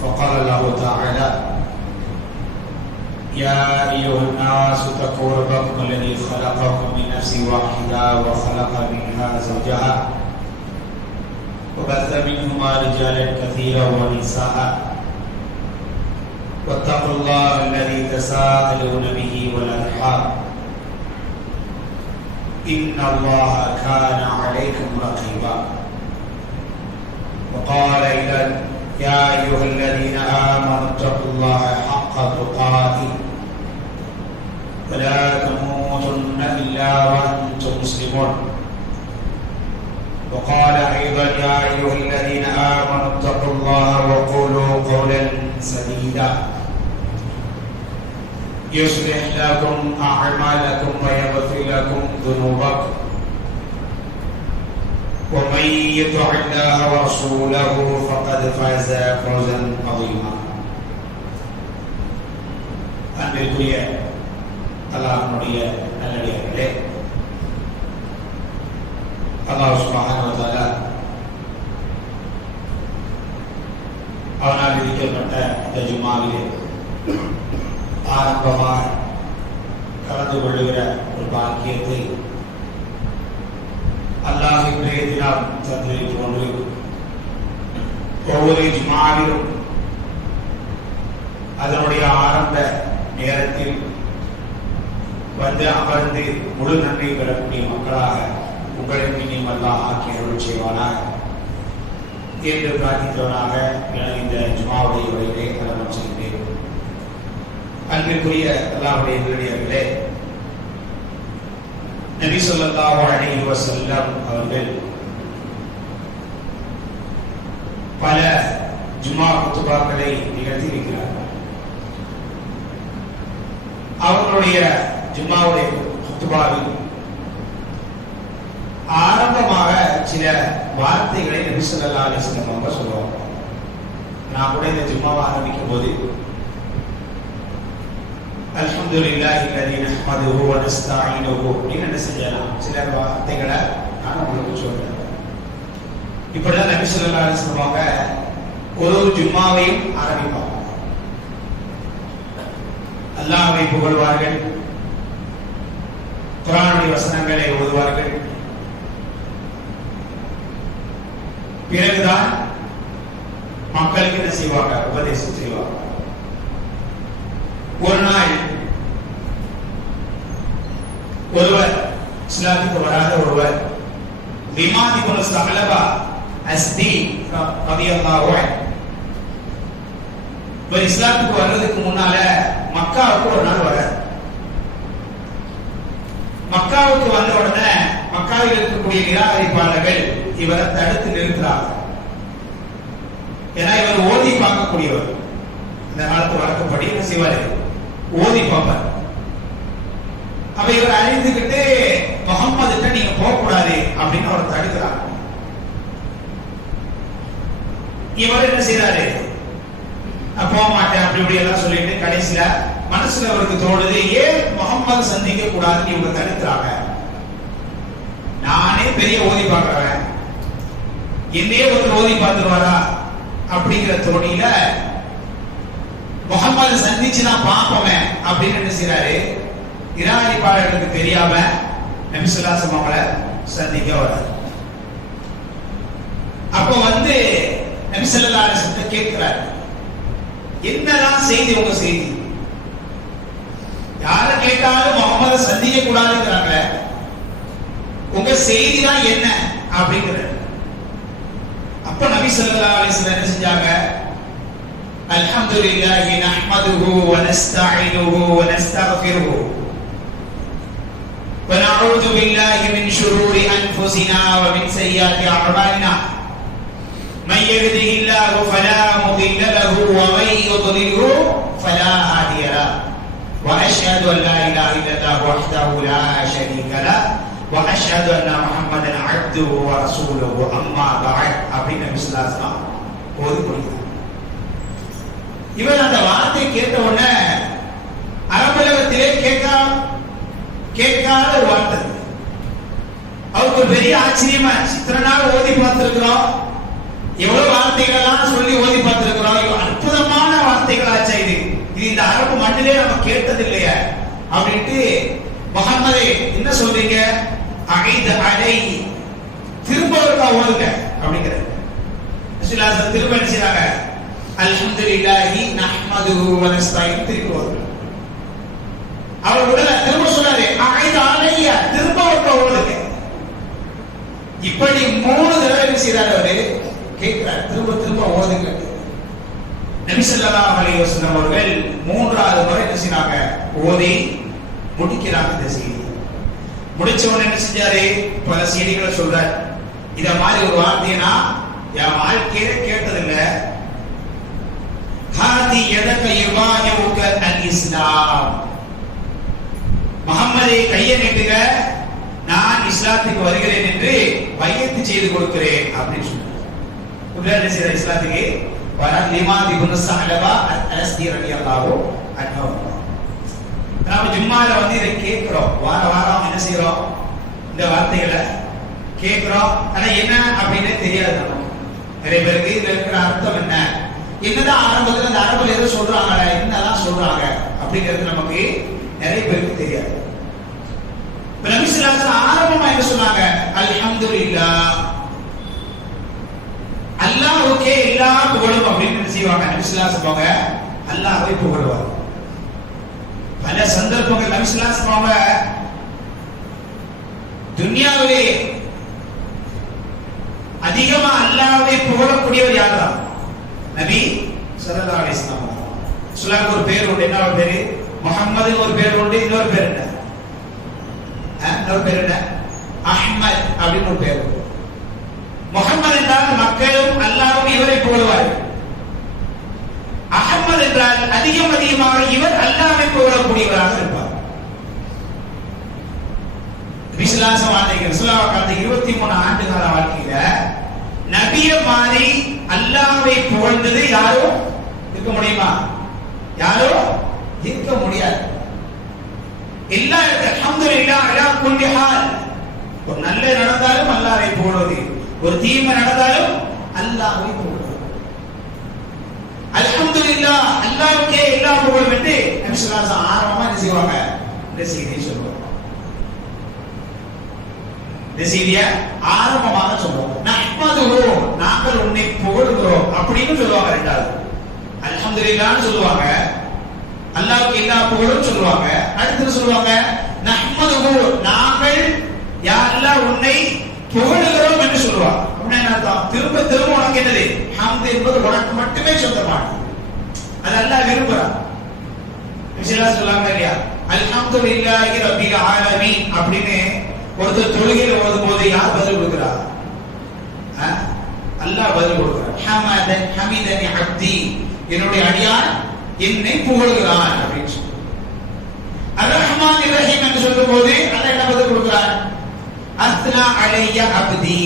فقال الله تعالى: يا أيها الناس اتقوا ربكم الذي خلقكم من نفس واحدة وخلق منها زوجها وبث منهما رجالا كثيرا ونساء واتقوا الله الذي تساءلون به والأرحام إن الله كان عليكم رقيبا. وقال أيضا: يا أيها الذين آمنوا اتقوا الله حق تقاته ولا تموتن إلا وأنتم مسلمون. وقال أيضا: يا أيها الذين آمنوا اتقوا الله وقولوا قولا سديدا يصلح لكم أعمالكم ويغفر لكم ذنوبكم ومن يطع الله ورسوله فقد فاز فوزا عظيما. அன்பிற்குரிய அல்லாஹ்வுடைய நல்லடியார்களே, அல்லாஹ் சுப்ஹானஹு வ தஆலா அவனால் விதிக்கப்பட்ட இந்த ஜும்மாவிலே ஆரம்பமாக கலந்து கொள்ளுகிற ஒரு பாக்கியத்தை அல்லாஹ் இன்றைய தினம் தந்ததை போன்று ஒவ்வொரு ஜும்மாவிலும் அதனுடைய ஆரம்ப நேரத்தில் வந்து அமர்ந்து முழு நன்மை பெறக்கூடிய மக்களாக உங்களுக்கு நீயும் அல்லாஹ் ஆக்கி அருள் செய்வானாக என்று பிரார்த்தித்தவனாக எனது இந்த ஜும்மாவுடைய உரையிலே கடமை செய்கிறேன். அன்பிற்குரிய அல்லாஹ்வுடைய நல்லடியார்களே, நபி ஸல்லல்லாஹு அலைஹி வஸல்லம் அவர்கள் பல ஜும்மா குத்துபாக்களை நிகழ்த்தியிருக்கிறார்கள். அவர்களுடைய ஜும்மாவுடைய குத்துபாவில் ஆரம்பமாக சில வார்த்தைகளை நபி ஸல்லல்லாஹு அலைஹி வஸல்லம் அவங்க சொல்லுவாங்க. நான் கூட இந்த ஜும்மாவை ஆரம்பிக்கும் போது அல்ஹம்துலில்லாஹி அல்லதி நஹ்மதுஹு வ நஸ்தஈனுஹு என்ன செய்யலாம் சில வார்த்தைகளை நான் உங்களுக்கு சொல்றேன். இப்படிதான் நபி ஸல்லல்லாஹு அலைஹி வஸல்லம் அவங்க ஒரு ஜும்மாவையும் ஆரம்பிப்பாங்க. அல்லாஹ்வை புகழ்வார்கள், குர்ஆனுடைய வசனங்களை ஓதுவார்கள், பிறகுதான் மக்களுக்கு என்ன செய்வாங்க, உபதேசம் செய்வாங்க. ஒரு நாள் ஒருவர், இஸ்லாமுக்கு வராத ஒருவர், பிமாதி குன சஹலபா அஸ்தி ரலியல்லாஹு அன்ஹு, ஒரு இஸ்லாமுக்கு வர்றதுக்கு முன்னால மக்காவுக்கு ஒரு நாள் வரார். மக்காவுக்கு வந்த உடனே மக்காவில் இருக்கக்கூடிய நிராகரிப்பாளர்கள் இவரை தடுத்து நிறுத்துறாங்க. ஏன்னா இவர் ஓதி பார்க்கக்கூடியவர். இந்த காலத்து வழக்கப்படி என்ன செய்வாரு, ஓதி பார்ப்பார். அப்ப இவர் அறிந்துகிட்டு முகம்மதுட்ட நீங்க போக கூடாது அப்படின்னு அவர் தடுக்கிறார். இவர் என்ன செய்யறாரு, போக மாட்டேன் அப்படி இப்படி எல்லாம் சொல்லிட்டு கடைசியில மனசுல அவருக்கு தோணுது, ஏன் முகம்மது சந்திக்க கூடாதுன்னு இவங்க தடுக்கிறாங்க, நானே பெரிய ஓதி பார்க்கிறேன், என்னையே ஒரு ஓதி பார்த்துருவாரா அப்படிங்கிற தோணியில முகம்மது சந்திச்சு நான் பார்ப்போமே அப்படின்னு என்ன செய்யறாரு, நிராகரிப்பாளர்களுக்கு தெரியாம நபி ஸல்லல்லாஹு அலைஹி வஸல்லம் அவங்களை சந்திக்க வர்றாரு. அப்போ வந்து நபி ஸல்லல்லாஹு அலைஹி வஸல்லம் கேட்கிறாரு, என்னதான் செய்தி உங்க செய்தி, யார கேட்டாலும் முகம்மது சந்திக்க கூடாதுங்கிறாங்க, உங்க செய்தி தான் என்ன அப்படிங்கிறாரு. அப்ப நபி ஸல்லல்லாஹு அலைஹி வஸல்லம் என்ன செஞ்சாங்க, அல்ஹம்துலில்லாஹி நஹ்மதுஹு வ நஸ்தஈனுஹு வ நஸ்தக்ஃபிருஹு வ நஊது பில்லாஹி மின் ஷுரூரி அன்ஃபுஸினா வ மின் ஸய்யிஆத்தி அஅமாலினா மன் யஹ்திஹில்லாஹு ஃபலா முضில்ல லஹு வ மன் யுضللஹு ஃபலா ஹாதிய லஹு வ அஷ்ஹது அன் லா இலாஹா இல்லல்லாஹு வஹ்தஹு லா ஷரீக லஹு வ அஷ்ஹது அன்ன முஹம்மதன் அப்துஹு வ ரசூலுஹு அம்மா பஅத் அப்படின்னு நபி ஸல்லல்லாஹு அலைஹி வஸல்லம் ஓதி முடித்தார். இவர் அந்த வார்த்தை கேட்ட உடனே அரபுலகத்திலே கேட்காத ஒரு வார்த்தை, அவருக்கு பெரிய ஆச்சரியமா, இத்தனை நாள் ஓதி பார்த்திருக்கிறோம், எவ்வளவு வார்த்தைகள் எல்லாம் சொல்லி ஓதி பார்த்திருக்கிறோம், அற்புத நம்ம கேட்டது இல்லையா அப்படின்ட்டு முஹம்மதே என்ன சொல்றீங்க அகைத அலை திரும்ப ஒருக்கா ஓதுங்க அப்படிங்கிறார். ரசூலுல்லாஹ் திரும்ப என்ன செய்றாங்க அல்ஹம்துலில்லாஹி நஹ்மதுஹு வ நஸ்தஈன் திரும்ப ஓதுங்க. அவர் உடனே திரும்ப சொன்னாரு அகைத அலைய திரும்ப ஒருக்கா ஓதுங்க. இப்படி 3 தடவை என்ன செய்றாரு அவரு கேட்கிறார் திரும்ப திரும்ப ஓதுங்க. நபி ஸல்லல்லாஹு அலைஹி வஸல்லம் அவர்கள் 3வது முறை என்ன செய்றாங்க ஓதி முடிக்கிறாங்க. இந்த செய்தி முடிச்ச உடனே என்ன செஞ்சாரு பல செய்திகளை சொல்றார். இத மாதிரி ஒரு வார்த்தைனா என் வாழ்க்கையில கேட்டதில்ல. ஹாதி யதக யுபாயுக அல் இஸ்லாம் முஹம்மதே கையை நீட்டுங்க நான் இஸ்லாத்துக்கு வருகிறேன் என்று பையத்து செய்து கொடுக்கிறேன் அப்படின்னு சொன்னார். உடனே செய்த இஸ்லாத்துக்கு வரான் லிமாத் இப்னு ஸஅலபா அல்-அஸ்தி ரலியல்லாஹு அன்ஹு. நாம ஜும்மால வந்து இதை கேட்கிறோம், வாரம் என்ன செய்யறோம் இந்த வார்த்தைகளை கேட்கிறோம். ஆனா என்ன அப்படின்னு தெரியாது நமக்கு. நிறைய பேருக்கு இதுல இருக்கிற அர்த்தம் என்ன, என்னதான் ஆரம்பத்துல இந்த அரபுல எது சொல்றாங்க, என்னதான் சொல்றாங்க அப்படிங்கிறது நமக்கு நிறைய பேருக்கு தெரியாது. நபி ஸல்லல்லாஹு அலைஹி வஸல்லம் ஆரம்பமா என்ன சொன்னாங்க அல்ஹம்துலில்லாஹ் அல்லாஹ்வுக்கே எல்லா புகழும் அப்படின்னு செய்வாங்க. நபி ஸல்லல்லாஹு அலைஹி வஸல்லம் அல்லாஹ்வை புகழ்வாங்க. பல சந்தர்ப்பங்கள் நபி ஸல்லல்லாஹு அலைஹி வஸல்லம் துன்யாவிலே அதிகமா அல்லாஹ்வை புகழக்கூடியவர் யார்தான் நபி ஸல்லல்லாஹு அலைஹி வஸல்லம். ஸல்லல்லாஹு ஒரு பேர் உண்டு, என்ன பேரு முஹம்மது ஒரு பேர் உண்டு, இன்னொரு பேர் என்ன இன்னொரு பேர் என்ன அஹ்மத் அப்படின்னு ஒரு பேர். முஹம்மது என்றால் மக்களும் அல்லாஹ்வும் இவரை புகழ்வார்கள். அஹ்மத் என்றால் அதிகமாக இவர் அல்லாஹ்வை புகழக்கூடியவராக இருப்பார். விஸ்லாசம் வாழ்க்கை ரசூலுல்லாஹ் காலத்து 23 ஆண்டு கால வாழ்க்கையில நபிய மாதிரி அல்லாஹ்வை புகழ்ந்தது யாரும் இருக்க முடியுமா? யாரும் இருக்க முடியாது. எல்லா அல்ஹம்துலில்லாஹ் அலா குல்லி ஹால். ஒரு நல்ல நடந்தாலும் அல்லாஹ்வை புகழ்வது, ஒரு தீமை நடந்தாலும் அல்லாஹ்வை புகழ்வது. அல்ஹம்துலில்லாஹ் அல்லாஹ்வுக்கே எல்லா புகழும் என்று நபி ஸல்லல்லாஹு அலைஹி வஸல்லம் ஆரம்பமா என்ன செய்வாங்க இந்த செய்தியை சொல்லுவாங்க. இந்த செய்தியை ஆரம்பமாக சொல்லுவாங்க. நஹ்மதுஹு நாங்கள் உன்னை புகழுகிறோம் அப்படின்னு சொல்லுவாங்க. ரெண்டாவது அல்ஹம்துலில்லாஹ்னு சொல்லுவாங்க, அல்லாஹ்வுக்கு எல்லா புகழும் சொல்லுவாங்க. அடுத்து சொல்லுவாங்க நஹ்மதுஹு நாங்கள் யா அல்லாஹ் உன்னை புகழுகிறோம் என்று சொல்லுவாங்க. அப்படின்னா அர்த்தம் திரும்ப திரும்ப உனக்கு என்னது ஹம்து என்பது உனக்கு மட்டுமே சொந்தமானது, அது அல்லாஹ் விரும்புறான். விசேஷமா சொல்லுவாங்க இல்லையா அல்ஹம்துலில்லாஹி ரப்பில் ஆலமீன் அப்படின்னு ஒருத்தர் தொழுகையில ஓதும்போது யார் பதில் கொடுக்கிறார்? அல்லாஹ் பதில் கொடுக்கிறார். ஹமதன் ஹமிதனி அப்தி என்னுடைய அடியான் என்னை புகழுகிறான் அப்படின்னு சொல்லி. அர்-ரஹ்மான் ரஹீம் என்று சொல்லும்போது அல்லாஹ் என்ன பதில் கொடுக்கிறார்? அஸ்னா அலைய அப்தி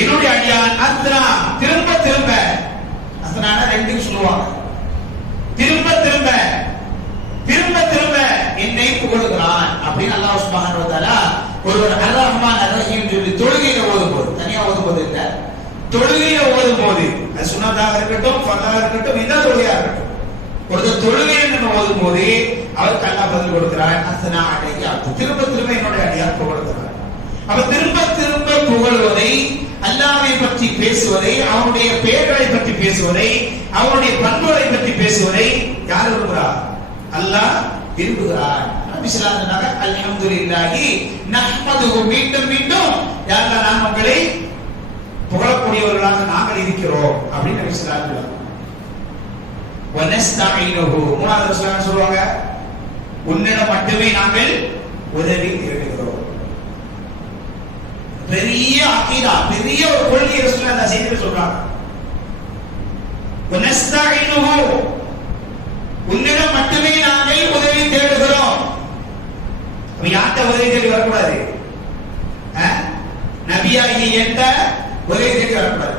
என்னுடைய அடியான் அஸ்னா திரும்ப திரும்ப அஸ்னா ரெண்டுக்கு சொல்லுவாங்க. திரும்ப திரும்ப திரும்ப திரும்ப என்னை புகழுகிறான் அப்படின்னு அல்லாஹ் சுப்ஹானஹு வ தஆலா ஒருவர் அர்-ரஹ்மான் அர்-ரஹீம் சொல்லி தொழுகையில ஓதும்போது, தனியா ஓதும்போது இல்ல, தொழுகையில ஓதும்போது அது சுன்னத்தாக இருக்கட்டும் ஃபர்தாக இருக்கட்டும் எந்த தொழுகையா இருக்கட்டும், ஒருத்தர் தொழுகையில ஓதும்போது அவருக்கு அல்லாஹ் பதில் கொடுக்கிறான் அஸ்னா அலைய அப்தி திரும்ப திரும்ப என்னுடைய அடியான் புகழுகிறான். அப்ப திரும்ப திரும்ப புகழ்வதை, அல்லாஹ்வை பற்றி பேசுவதை, அவனுடைய பெயர்களை பற்றி பேசுவதை, அவனுடைய பண்புகளை பற்றி பேசுவதை யார் விரும்புகிறார்? அல்லாஹ் விரும்புகிறார். நபி ஸல்லல்லாஹு அலைஹி வஸல்லம் அல்ஹம்துலில்லாஹி நஹ்மதுஹு மீண்டும் மீண்டும் யா அல்லாஹ் நான் உங்களை புகழக்கூடியவர்களாக நாங்கள் இருக்கிறோம் அப்படின்னு நபி ஸல்லல்லாஹு அலைஹி வஸல்லம். வ நஸ்தஈனுஹு மூணாவது சொல்லுவாங்க உன்னிடம் மட்டுமே நாங்கள் உதவி தேடுகிறோம். பெரிய அகீதா, பெரிய ஒரு கொள்கை ரசூலுல்லாஹ் அந்த செய்தியில் சொல்றாங்க. வ நஸ்தஈனுஹு உன்னிடம் மட்டுமே நாங்கள் உதவி தேடுகிறோம். யார்கிட்ட உதவி தேடி வரக்கூடாது? நபியாகி என்ற உதவி தேடி வரக்கூடாது.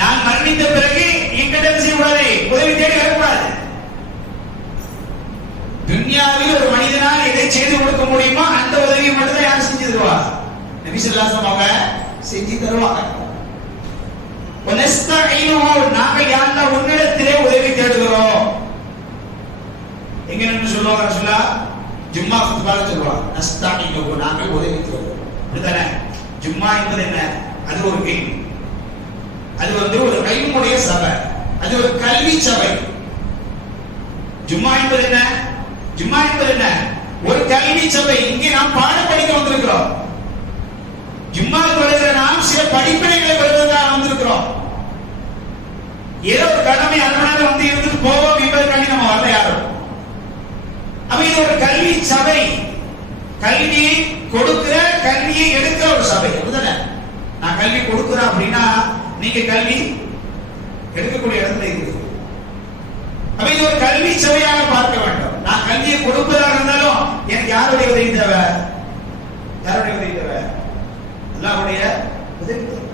நான் மரணித்த பிறகு எங்கிட்ட செய்யக்கூடாது, உதவி தேடி வரக்கூடாது. துன்யாவில் ஒரு மனிதனால் எதை செய்து கொடுக்க முடியுமோ அந்த உதவியை மட்டும் தான் யார் செஞ்சு தருவா? நபி ஸல்லல்லாஹு அலைஹி வஸல்லம் செஞ்சு தருவாங்க. வனஸ்தஈனுஹு நாங்கள் யா அல்லாஹ் உன்னிடத்திலே உதவி தேடுகிறோம். எங்க நின்னு சொல்லுவாங்க ரசூலுல்லாஹ்? ஜும்மா குத்பால சொல்லுவாங்க நஸ்தஈனுஹு நாங்கள் உதவி தேடுகிறோம். அப்படிதானே? ஜும்மா என்பது என்ன? அது ஒரு கேள்வி. அது ஒரு கைமுடைய சபை, அது ஒரு கல்வி சபை. ஜும்மா என்பது என்ன? ஜும்மா என்பது என்ன? ஒரு கல்வி சபை. இங்கே நாம் பாடம் படிக்க வந்திருக்கிறோம். ஜும்மாவுக்கு வருகிற நாம் சில படிப்பினைகளை பெறுவதற்காக வந்திருக்கிறோம். ஏதோ ஒரு கடமை அதனால வந்து இருந்துட்டு போவோம் என்பதற்காண்டி நம்ம வரல யாரும். அப்ப இது ஒரு கல்வி சபை, கல்வியை கொடுக்கிற கல்வியை எடுக்கிற ஒரு சபை. அப்படிதானே? நான் கல்வி கொடுக்கிறேன் அப்படின்னா நீங்க கல்வி எடுக்கக்கூடிய இடத்துல இருக்குது. அப்ப இது ஒரு கல்வி சபையாக பார்க்க வேண்டும். நான் கல்வியை கொடுப்பதாக இருந்தாலும் எனக்கு யாருடைய உதவி தேவை? யாருடைய உதவி தேவை? அல்லாஹ்வுடைய உதவி தேவை.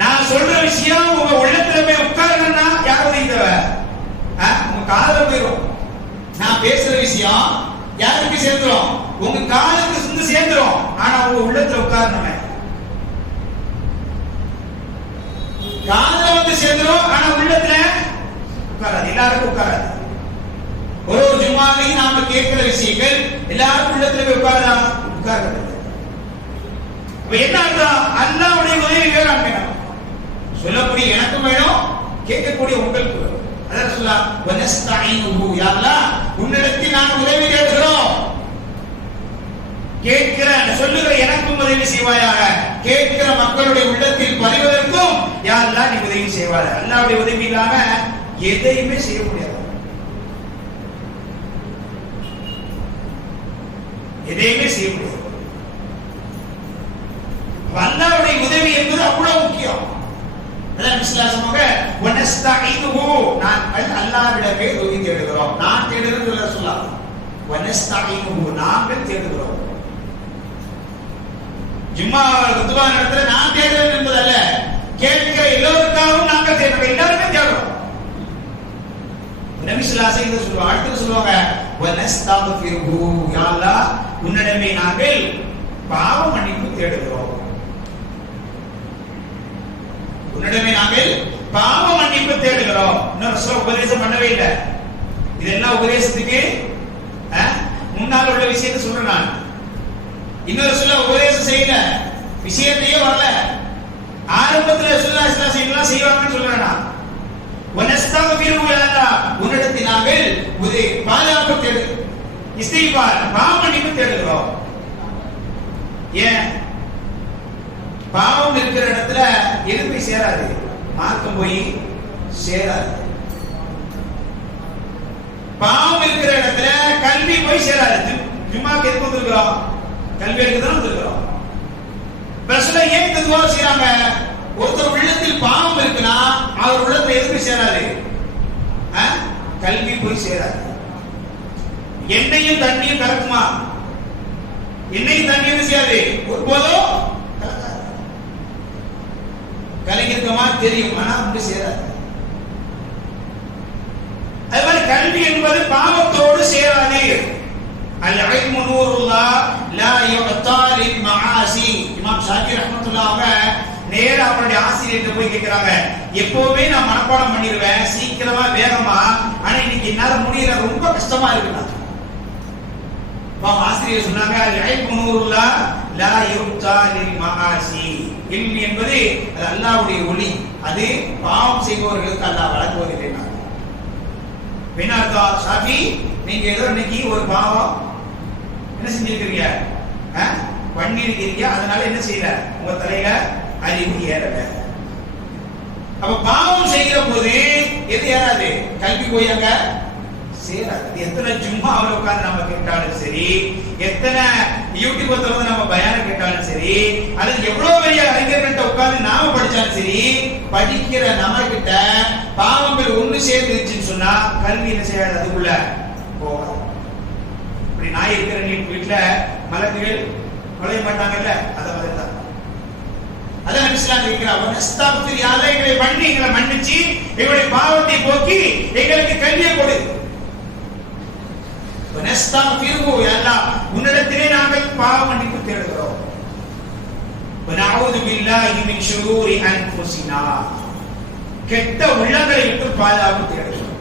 நான் சொல்ற விஷயம் உங்க உள்ளத்துல போய் உட்காருன்னா யார் உதவி தேவை? உங்க காதுல போயிடும். நான் பேசுற விஷயம் யாருக்கு சேர்ந்துரும்? உங்க காதுக்கு வந்து சேர்ந்துரும். ஆனா உங்க உள்ளத்துல உட்காரணுமே. காதுல வந்து சேர்ந்துரும், ஆனா உள்ளத்துல உட்காராது. எல்லாருக்கும் உட்காராது. ஒரு ஜும்மாவையும் நாம கேட்கிற விஷயங்கள் எல்லாருக்கும் உள்ளத்துல போய் உட்காரதா? உட்கார்றது. அப்ப என்ன அர்த்தம்? அல்லாஹ்வுடைய உதவி வேணும். சொல்லக்கூடிய எனக்கும் வேணும், கேட்கக்கூடிய உங்களுக்கு வேணும். அதான் சொல்லலாம் வனஸ்தஈனுஹு யா அல்லாஹ் உன்னிடத்தில் நான் உதவி தேடுகிறோம். கேட்கிற சொல்லுகிற எனக்கும் உதவி செய்வாயாக, கேட்கிற மக்களுடைய உள்ளத்தில் பதிவதற்கும் யா அல்லாஹ் நீ உதவி செய்வாய். அல்லாஹ்வுடைய உதவி இல்லாம எதையுமே செய்ய முடியாது. எதையுமே செய்ய முடியாது. அல்லாஹ்வுடைய உதவி என்பது அவ்வளவு முக்கியம். அதான் விசுவாசமாக வனஸ்தஈனுஹு நான் அல்லாஹ்விடமே உதவி தேடுகிறோம். நான் தேடுகிறேன்னு சொல்லலாம். வனஸ்தஈனுஹு நாங்கள் தேடுகிறோம். ஜும்மா குத்பா நடத்துற நான் தேடுறேன் என்பதல்ல, கேட்கிற எல்லோருக்காகவும் நாங்கள் தேடுறோம். எல்லாருமே தேடுறோம். நபி ஸல்லல்லாஹு அலைஹி வஸல்லம் சொல்லுவாங்க, அடுத்து சொல்லுவாங்க வனஸ்தக்ஃபிருஹு யா அல்லாஹ் உன்னிடமே நாங்கள் பாவ மன்னிப்பு தேடுகிறோம். உன்னிடமே நாங்கள் பாவ மன்னிப்பு தேடுகிறோம். இன்னும் ரசூல் உபதேசம் பண்ணவே இல்லை. இதெல்லாம் உபதேசத்துக்கு முன்னால் உள்ள விஷயத்தை சொல்றேன் நான். இன்னொரு சொல்ல உபதேசம் செய்யல, விஷயத்தையே வரல. ஆரம்பத்தில் ரசூலுல்லாஹி ஸல்லல்லாஹு அலைஹி வஸல்லம் செய்வாங்கன்னு சொல்றேன் நான். வனஸ்தக்ஃபிருஹு யா அல்லாஹ் உன்னிடத்தில் நாங்கள் பாதுகாப்பு தேடு இஸ்திக்பார் பாவ மன்னிப்பு தேடுகிறோம். ஏன்? பாவம் இருக்கிற இடத்துல எது போய் சேராது? மார்க்கம் போய் சேராது. பாவம் இருக்கிற இடத்துல கல்வி போய் சேராது. ஜும்மாக்கு எதுக்கு வந்திருக்கிறோம்? கல்வி எடுக்க தான் வந்திருக்கிறோம். பிரச்சனை ஏன் இந்த துவா செய்றாங்க? ஒருத்தர் உள்ளத்தில் பாவம் இருக்குன்னா அவர் உள்ளத்துல எது போய் சேராது? கல்வி போய் சேராது. எண்ணெயும் தண்ணியும் கலக்குமா? எண்ணெயும் தண்ணியும் செய்யாது. ஒருபோதும் கலங்கிருக்கமா தெரியும், ஆனா வந்து சேராது. அது மாதிரி கல்வி என்பது பாவத்தோடு சேராது. அல் இல்மு நூருல்லாஹ் லா யுஅதா லில் மஆசி. இமாம் ஷாஃபி ரஹ்மத்துல்லாஹ் நேர அவருடைய ஆசிரியர்கிட்ட போய் கேக்குறாங்க, எப்பவுமே நான் மனப்பாடம் பண்ணிடுவேன் சீக்கிரமா வேகமா, ஆனா இன்னைக்கு என்னால முடியல, ரொம்ப கஷ்டமா இருக்குன்னா. ஆசிரியர் சொன்னாங்க அல் இல்மு நூருல்லாஹ் லா யுஅதா லில் மஆசி. இல்ம் என்பது அது அல்லாஹ்வுடைய ஒளி, அது பாவம் செய்பவர்களுக்கு அல்லாஹ் வழங்குவதில்லை. வினார்த்தா ஷாஃபி, நீங்க ஏதோ இன்னைக்கு ஒரு பாவம் என்ன செஞ்சிருக்கீங்க, பண்ணிருக்கீங்க, அதனால என்ன செய்யல, உங்க தலையில அறிவு ஏறல. அப்ப பாவம் செய்கிற போது எது ஏறாது? கல்வி போய் அங்க சேராது. எத்தனை ஜும்மா அவளை உட்கார்ந்து நம்ம கேட்டாலும் சரி, எத்தனை யூடியூப் வந்து நம்ம பயான கேட்டாலும் சரி, அல்லது எவ்வளவு பெரிய அறிஞர்கிட்ட உட்கார்ந்து நாம படிச்சாலும் சரி, படிக்கிற நம்ம கிட்ட பாவங்கள் ஒண்ணு சேர்ந்துருச்சுன்னு சொன்னா கல்வி என்ன செய்யாது? அதுக்குள்ள போகாது. இப்படி நாய் இருக்கிற வீட்டுல மலக்குகள் நுழைய மாட்டாங்கல்ல, அத மாதிரி தான். அதான் இஸ்லாம் இருக்கிறார், வனஸ்தக்ஃபிர் யா அல்லாஹ் எங்களை பண்ணி எங்களை மன்னிச்சு எங்களுடைய பாவத்தை போக்கி எங்களுக்கு கல்வியை கொடு. வனஸ்தக்ஃபிருஹு யா அல்லாஹ் உன்னிடத்திலே நாங்கள் பாவ மன்னிப்பு தேடுகிறோம். வனஊது பில்லாஹி மின் ஷுரூரி அன்ஃபுஸினா, கெட்ட உள்ளங்களை விட்டு பாதுகாப்பு தேடுகிறோம்.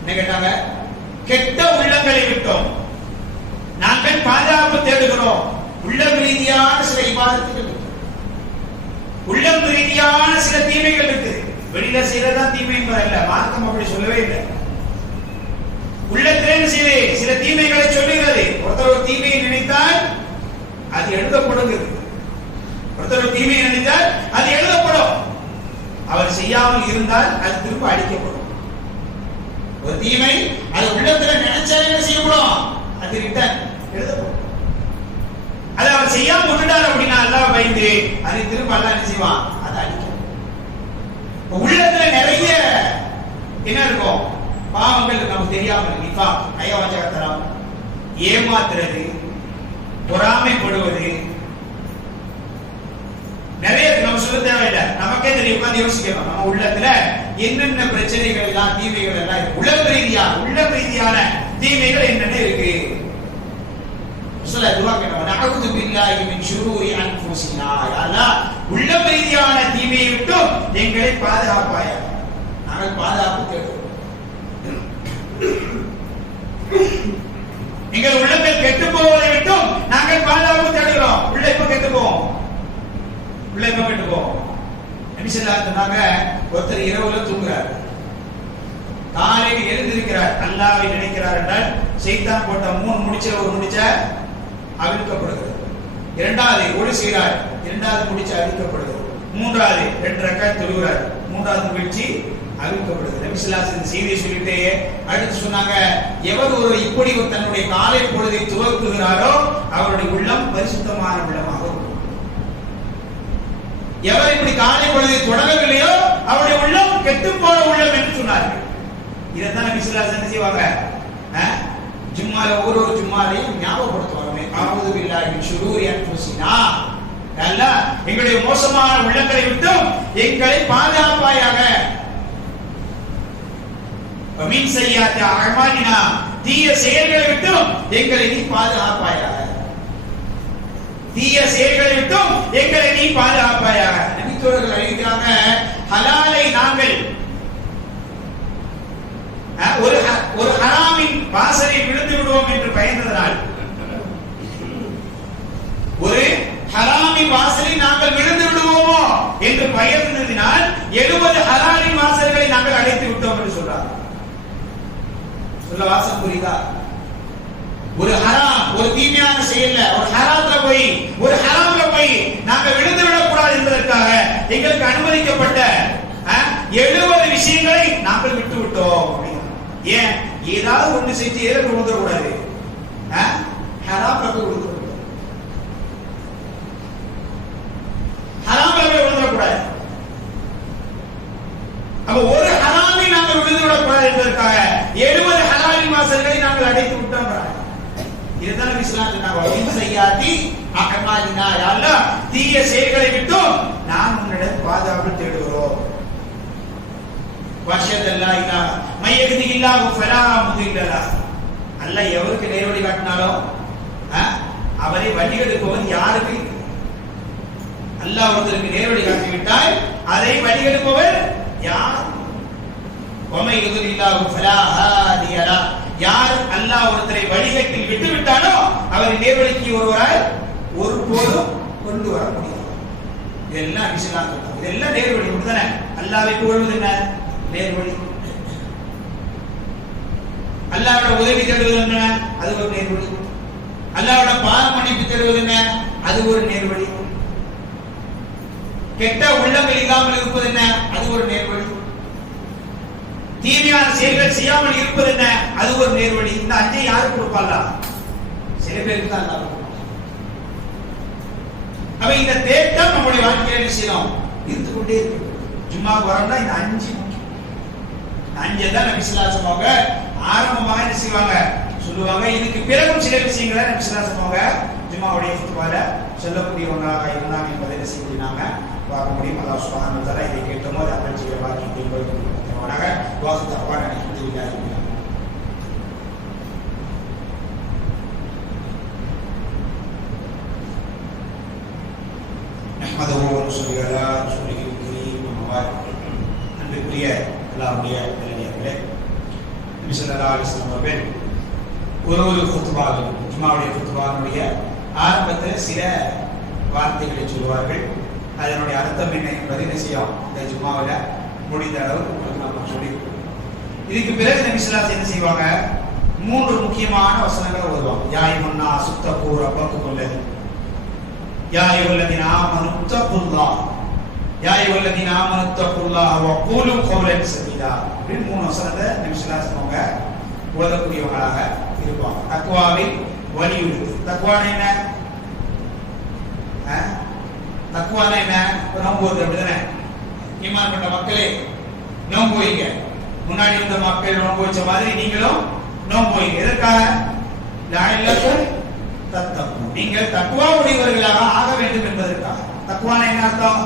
என்ன கேட்டாங்க? கெட்ட உள்ளங்களை விட்டோம் நாங்கள் பாதுகாப்பு தேடுகிறோம். உள்ளம் ரீதியான சில இபாதத்துகள், உள்ளம் ரீதியான சில தீமைகள் இருக்குது. வெளியில செய்யறதா தீமை என்பதல்ல, மார்க்கம் அப்படி சொல்லவே இல்லை. உள்ளத்திலே செய்து சில தீமைகளை சொல்லுகிறது. ஒருத்தர் ஒரு தீமையை நினைத்தால் அது எழுதப்படுகிறது. ஒருத்தர் தீமையை நினைத்தால் அது எழுதப்படும். அவர் செய்யாமல் இருந்தால் அது திரும்ப அடிக்கப்படும். ஒரு தீமை அது உள்ளத்துல நினைச்சால் என்ன செய்யப்படும்? அது ரிட்டர்ன் எழுதப்படும். அது அவர் செய்யாம விட்டுட்டார் அப்படின்னா அல்லாஹ் பயந்து அதை திரும்ப அல்லாஹ் என்ன செய்வான்? அதை அடிக்கும். உள்ளத்துல நிறைய என்ன இருக்கும்? பாவங்கள் நமக்கு தெரியாமல் நிஃபா, நயவஞ்சகத்தனம், ஏமாத்துறது, பொறாமைப்படுவது, நிறைய நம்ம சொல்ல தேவையில்லை. நமக்கே தெரியும், உட்கார்ந்து யோசிக்கணும். நம்ம உள்ளத்துல என்னென்ன பிரச்சனைகள் எல்லாம், தீமைகள் எல்லாம் இருக்கு. உள்ள ரீதியான தீமைகள் என்னென்ன இருக்கு? துவா கேட்டோம். நஅஊது பில்லாஹி மின் ஷுரூரி அன்ஃபுஸினா, யா அல்லாஹ் உள்ள ரீதியான தீமையை விட்டு எங்களை பாதுகாப்பாயாக. நாங்கள் பாதுகாப்பு தேடுகிறோம். எங்கள் உள்ளங்கள் கெட்டு போவதை விட்டும் நாங்கள் பாதுகாப்பு தேடுகிறோம். உள்ள எப்ப கெட்டு போவோம்? நபி ஸல்லல்லாஹு அலைஹி வஸல்லம் ஒருத்தர் இரவுல தூங்குறார், காலையில் எழுந்திருக்கிறார், அல்லாஹ்வை நினைக்கிறார் என்றால் ஷைத்தான் போட்ட 3 முடிச்ச ஒரு முடிச்ச அவிழ்க்கப்படுகிறது. இரண்டாவது ஒளி செய்கிறார், இரண்டாவது முடிச்ச அவிழ்க்கப்படுகிறது. மூன்றாவது 2 ரக்காத் தொழுகிறார், மூன்றாவது வீழ்ச்சி அவிழ்க்கப்படுகிறது. நபி ஸல்லல்லாஹு அலைஹி வஸல்லம் செய்தியை சொல்லிட்டு அடுத்து சொன்னாங்க, எவர் ஒரு இப்படி தன்னுடைய காலை பொழுதை துவக்குகிறாரோ அவருடைய உள்ளம் பரிசுத்தமான உள்ளமாக இருக்கும். எவர் இப்படி காலை பொழுதை தொடங்கவில்லையோ அவருடைய உள்ளம் கெட்டு போன உள்ளம் என்று சொன்னார்கள். இதைத்தான் நபி ஸல்லல்லாஹு அலைஹி வஸல்லம் செய்வாங்க. ஜும்மால ஒரு ஜும்மாலையும் ஞாபகப்படுத்துவாங்க, அஊது பில்லாஹி மின் ஷுரூரி அன்ஃபுஸினா, அல்லாஹ் எங்களுடைய மோசமான உள்ளங்களை விட்டு எங்களை பாதுகாப்பாயாக. மின் ஸய்யிஆத்தி அஅமாலினா, தீய செயல்களை விட்டு எங்களை நீ பாதுகாப்பாயாக. தீய செயல்களை விட்டு எங்களை நீ பாதுகாப்பாயாக. நபி தோழர்கள் அறிவிக்கிறாங்க, ஹலாலை நாங்கள் ஒரு ஹராமின் வாசலை விழுந்து விடுவோம் என்று பயந்ததனால், ஒரு ஹராமின் வாசலை நாங்கள் விழுந்து விடுவோமோ என்று பயந்ததினால் 70 ஹலாலின் வாசல்களை நாங்கள் அடைத்து விட்டோம் என்று சொல்றார். சொல்ல வாசம் புரியுதா? ஒரு ஹராம், ஒரு தீமையான செயல்ல, ஒரு ஹராத்துல போய், ஒரு ஹராம்ல போய் நாங்கள் விழுந்து விடக்கூடாது என்பதற்காக எங்களுக்கு அனுமதிக்கப்பட்ட 70 விஷயங்களை நாங்கள் விட்டு விட்டோம். ஏன்? ஏதாவது ஒன்று செஞ்சு ஏதாவது விழுந்துடக்கூடாது, ஹராம்ல போய் விழுந்துடக்கூடாது, ஹராம்ல போய் விழுந்துடக்கூடாது. அப்ப ஒரு ஹராமை நாங்கள் விழுந்து விடக்கூடாது என்பதற்காக 70 ஹலாலின் வாசல்களை நாங்கள் அடைத்து விட்டோம். இதுதான் நபி ஸல்லல்லாஹு அலைஹி வஸல்லம் மின் ஸய்யிஆத்தி அஅமாலினா, யா அல்லாஹ் தீய செயல்களை விட்டு நாம் உன்னிடம் பாதுகாப்பு தேடுகிறோம். வஅஷ்ஹது அல்லா இலாஹ மை யஹ்திஹில்லாஹு ஃபலா முதில்ல லஹ், அல்லாஹ் எவருக்கு நேர்வழி காட்டினாலோ அவரை வழிகெடுப்பவன் யாருக்கு? அல்லாஹ் ஒருத்தருக்கு நேர்வழி காட்டி விட்டால் அதை வழிகெடுப்பவர் யார்? வமை யுதில்லாஹு ஃபலா ஹாதிய லஹ், யார் அல்லாஹ் ஒருத்தரை வழிகேட்டில் விட்டு விட்டானோ அவரை நேர்வழிக்கு ஒருவரால் ஒருபோதும் கொண்டு வர முடியாது. இதெல்லாம் விஷயம், இதெல்லாம் நேர்வழி தானே. அல்லாஹ்வை புகழ்வது என்ன? நேர்வழி. அல்லாஹ்வோட உதவி தேடுவது என்ன? அது ஒரு நேர்வழி. அல்லாஹ்வோட பாவ மன்னிப்பு தேடுவது என்ன? அது ஒரு நேர்வழி. கெட்ட உள்ளங்கள் இல்லாமல் இருப்பது என்ன? அது ஒரு நேர்வழி. தீமையான செயல்கள் செய்யாமல் இருப்பது என்ன? அது ஒரு நேர்வழி. இந்த 5 யாருக்கு கொடுப்பாங்களா? சில பேருக்கு தான் அல்லாஹ் கொடுப்பான். அப்ப இந்த தேட்டம் நம்முடைய வாழ்க்கையில செய்யணும், இருந்து கொண்டே இருக்கு. ஜும்மாவுக்கு வரணும்னா இந்த 5 முக்கியம். 5 தான் நபி ஸல்லல்லாஹு அலைஹி வஸல்லம் ஆரம்பமாக என்ன செய்வாங்க சொல்லுவாங்க. இதுக்கு பிறகும் சில விஷயங்களை நபி ஸல்லல்லாஹு அலைஹி வஸல்லம் ஜும்மாவுடைய ஃபுத்வால சொல்லக்கூடியவங்களாக இருந்தாங்க என்பதை என்ன செய்ய நாம பார்க்க முடியும். அல்லாஹ் சுப்ஹானஹு வ தஆலா இதை கேட்டோமோ அதை அமல் செய்ய பாக்கியத்தை கொடுக்கணும். வாக்கு தப்பான அல்ஹம்துலில்லாஹ். نحمده ونصلي على رسوله الكريم أما بعد. அன்பிற்குரிய அல்லாஹ்வுடைய நல்லடியார்களே, நபி ஸல்லல்லாஹு அலைஹி வஸல்லம் அவர்கள் ஒரு குத்பாவில், ஜும்மாவுடைய குத்பாவுடைய ஆரம்பத்தில் சில வார்த்தைகளை சொல்வார்கள். அதனுடைய அர்த்தம் என்ன என்பதை என்ன செய்யும், இந்த ஜும்மாவில் முடிந்த அளவு உங்களுக்கு நம்ம சொல்லியிருக்கோம். இதுக்கு பிறகு நபி ஸல்லல்லாஹு அலைஹி வஸல்லம் என்ன செய்வாங்க, 3 முக்கியமான வசனங்களை ஓதுவாங்க. யா அய்யுஹன்னா சுத்தகூ ரப்பக்குமுல்லதி, யா அய்யுஹல்லதீன ஆமனு தக்குல்லாஹ், யா அய்யுஹல்லதீன ஆமனு தக்குல்லாஹ் வ கூலு கௌலன் சதீதா. இப்படி 3 வசனத்தை நபி ஸல்லல்லாஹு அலைஹி வஸல்லம் ஓதக்கூடியவங்களாக இருப்பாங்க. தக்வாவை வலியுறுத்து. தக்வானா என்ன? தக்வானா என்ன? நோன்பு ஓது, அப்படிதானே? ஈமான் கொண்ட மக்களே நோன்பு வைங்க. முன்னாடி இருந்த மக்கள் நோன்பு வச்ச மாதிரி நீங்களும் நோன்பு வைங்க. எதற்காக? லஅல்லக்கும் தத்தக்கூன், நீங்கள் தக்வா உடையவர்களாக ஆக வேண்டும் என்பதற்காக. தக்வானா என்ன அர்த்தம்?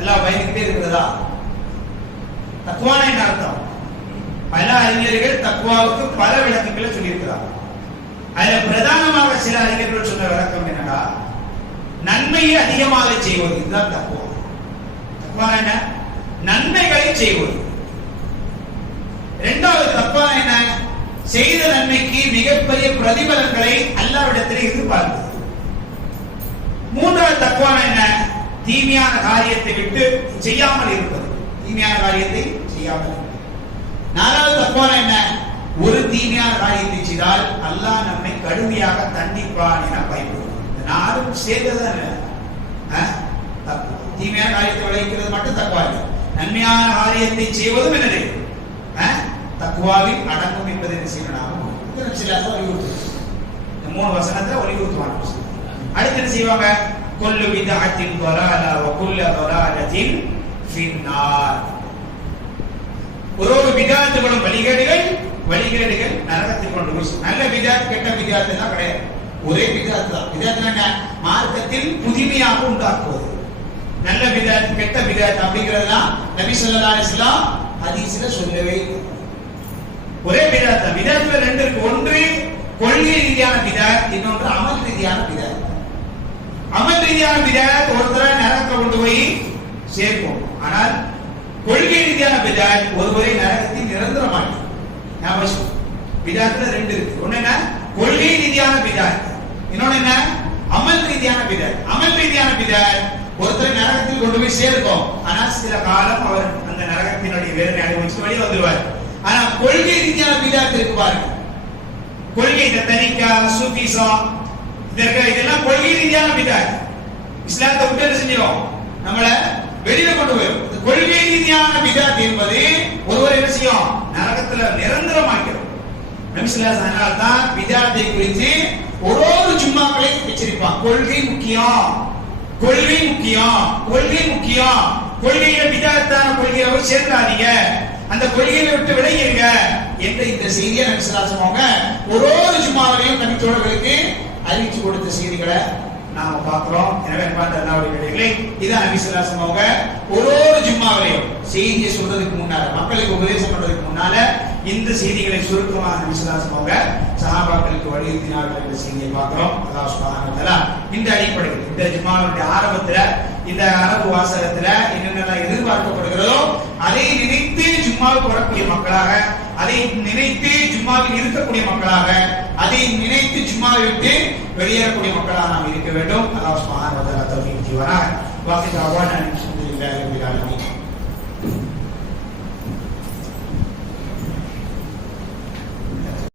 எல்லாம் பயந்துகிட்டே இருக்கிறதா? தக்வானா என்ன அர்த்தம்? பல அறிஞர்கள் தக்வாவுக்கு பல விளக்கங்களை சொல்லியிருக்கிறார். அதுல பிரதானமாக சில அறிஞர்கள் சொன்ன விளக்கம் என்னன்னா, நன்மையை அதிகமாக செய்வது. இதுதான் தக்வா. தக்வா என்ன? நன்மைகளை செய்வது. இரண்டாவது தக்வா என்ன? செய்த நன்மைக்கு மிகப்பெரிய பிரதிபலன்களை அல்லாஹ்விடத்தில் எதிர்பார்ப்பது. மூன்றாவது தக்வா என்ன? தீமையான காரியத்தை விட்டு செய்யாமல் இருப்பது. தீமையான காரியத்தை செய்யாமல் இருப்பது. நாலாவது தக்வா என்ன? ஒரு தீமையான காரியத்தை செய்தால் அல்லாஹ் நம்மை கடுமையாக தண்டிப்பான் என பயப்படுவது. இந்த 4 சேர்ந்ததுதான் தக்வா. தீமையான காரியத்தை விளைவிக்கிறது மட்டும் தக்வா இல்லை, நன்மையான காரியத்தை செய்வதும் என்னது தக்வாவில் அடங்கும் என்பதை என்ன செய்யணும், இந்த 3 வசனத்தை வலியுறுத்துவாங்க. அடுத்து என்ன செய்வாங்க? குல்லு பித்அத்தின் ضلالة وكل ضلالة في النار. ஒரு பித்அத்துகளும் வழிகேடுகள் நரகத்தில் கொண்டு போய். நல்ல பித்அத் கெட்ட பித்அத் எல்லாம் கிடையாது, ஒரே பித்அத் தான். பித்அத் என்ன? மார்க்கத்தில் புதுமையாக உண்டாக்குவது. நல்ல பித்அத் கெட்ட பித்அத் அப்படிங்கிறதுலாம் நபி ஸல்லல்லாஹு அலைஹி வஸல்லம் ஹதீஸ்ல சொல்லவே இல்லை. ஒரே பித்அத் தான். பித்அத்ல 2 இருக்கு. ஒன்று கொள்கை ரீதியான பித்அத், இன்னொன்று அமல் ரீதியான பித்அத். அமல் ரீதியான பித்அத் ஒருத்தரை நரகத்தில் கொண்டு போய் சேர்க்கும். ஆனால் கொள்கை ரீதியான பித்அத் ஒருவரை நரகத்தில் நிரந்தரமாக்கும். ஞாபகம், பித்அத்ல 2 இருக்கு. ஒண்ணு என்ன? கொள்கை ரீதியான பித்அத், இன்னொன்னு என்ன? அமல் ரீதியான பித்அத். அமல் ரீதியான பித்அத் ஒருத்தரை நரகத்தில் கொண்டு போய் சேர்க்கும். ஆனா சில காலம் அவர் அந்த நரகத்தினுடைய வேதனை அனுபவிச்சு வெளியே வந்துருவார். ஆனா கொள்கை ரீதியான பித்அத் இருக்கு பாருங்க. கொள்கை, இந்த தரிகா, சூஃபிசம், இதெல்லாம் கொள்கை ரீதியான பித்அத். இஸ்லாத்தை விட்டு என்ன செஞ்சிடும், நம்மள வெளியில கொண்டு போயிடும். கொள்கை ரீதியான பித்அத் என்பது ஒருவர் என்ன செய்யும், நரகத்துல நிரந்தரமாக்கிறோம். நபி ஸல்லல்லாஹு அலைஹி வஸல்லம் தான் பித்அத்தை குறித்து ஒரு ஜும்மாக்களை எச்சரிப்பாங்க. கொள்கை முக்கியம், கொள்கை முக்கியம், கொள்கை முக்கியம். கொள்கையில பித்அத்தான கொள்கையை சேர்க்காதீங்க, அந்த கொள்கையை விட்டு விலகிருங்க என்ற இந்த செய்தியை நபி ஸல்லல்லாஹு அலைஹி வஸல்லம் ஒரு ஜும்மாவிலையும் நபித்தோழர்களுக்கு அறிவிச்சு கொடுத்த செய்திகளை நாம பார்க்கிறோம். எனவே அல்லாஹ்வுடைய இதான் நபி ஸல்லல்லாஹு அலைஹி வஸல்லம் ஒரு ஜும்மாவிலையும் செய்தியை சொல்றதுக்கு முன்னால, மக்களுக்கு உபதேசம் பண்றதுக்கு முன்னால இந்த செய்திகளை சுருக்கமாக நபி ஸல்லல்லாஹு அலைஹி வஸல்லம் சஹாபாக்களுக்கு வலியுறுத்தினார்கள் என்ற செய்தியை பார்க்கிறோம். அல்லாஹ் சுப்ஹானஹு வ தஆலா இந்த அடிப்படையில் இந்த ஜும்மாவுடைய ஆரம்பத்துல இந்த அரபு வாசகத்துல என்னென்னலாம் எதிர்பார்க்கப்படுகிறதோ அதை நினைத்து ஜும்மாவுக்கு வரக்கூடிய மக்களாக, அதை நினைத்து ஜும்மாவில் இருக்கக்கூடிய மக்களாக, அதை நினைத்து ஜும்மாவை விட்டு வெளியேறக்கூடிய மக்களாக நாம் இருக்க வேண்டும். அல்லாஹ் சுப்ஹானஹு வ தஆலா தௌஃபீக் செய்வானாக. வாக்கிய அவானா